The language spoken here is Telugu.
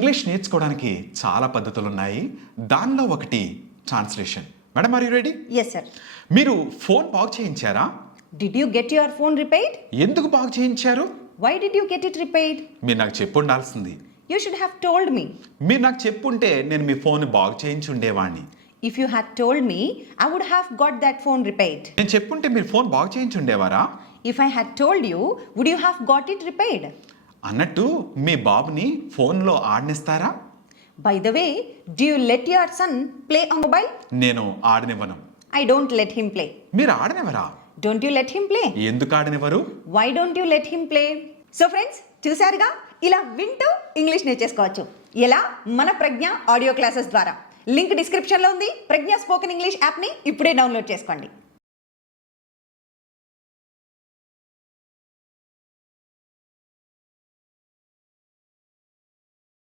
ఇంగ్లీష్ నేర్చుకోవడానికి చాలా పద్ధతులు ఉన్నాయి. దానిలో ఒకటి translation. Madam are you ready? Yes, sir. మీరు ఫోన్ బాగు చేయించారా? Did you get your phone repaired? ఎందుకు బాగు చేయించారు? Why did you get it repaired? మీరు నాకు చెప్పు ఉండాల్సింది. You should have told me. మీరు నాకు చెప్పుంటే నేను మీ ఫోన్ బాగు చేయించి ఉండేవాడిని. If you had told me, I would have got that phone repaired. నేను చెప్పుంటే మీరు ఫోన్ బాగు చేయించి ఉండేవారా? If I had told you, would you have got it repaired? అన్నట్టు మీ బాబుని ఫోన్లో ఆడనిస్తారా? By the way, do you let your son play on mobile? నేను ఆడనివ్వను. I don't let him play. మీరు ఆడనివ్వరా? Don't you let him play? ఎందుకు ఆడనివ్వరు? Why don't you let him play? So friends, చూసారుగా, ఇలా వింటూ ఇంగ్లీష్ నేర్చేసుకోవచ్చు. ఎలా? మన ప్రజ్ఞ ఆడియో క్లాసెస్ ద్వారా. లింక్ డిస్క్రిప్షన్లో ఉంది. ప్రజ్ఞ స్పోకెన్ ఇంగ్లీష్ యాప్ని ఇప్పుడే డౌన్లోడ్ చేసుకోండి.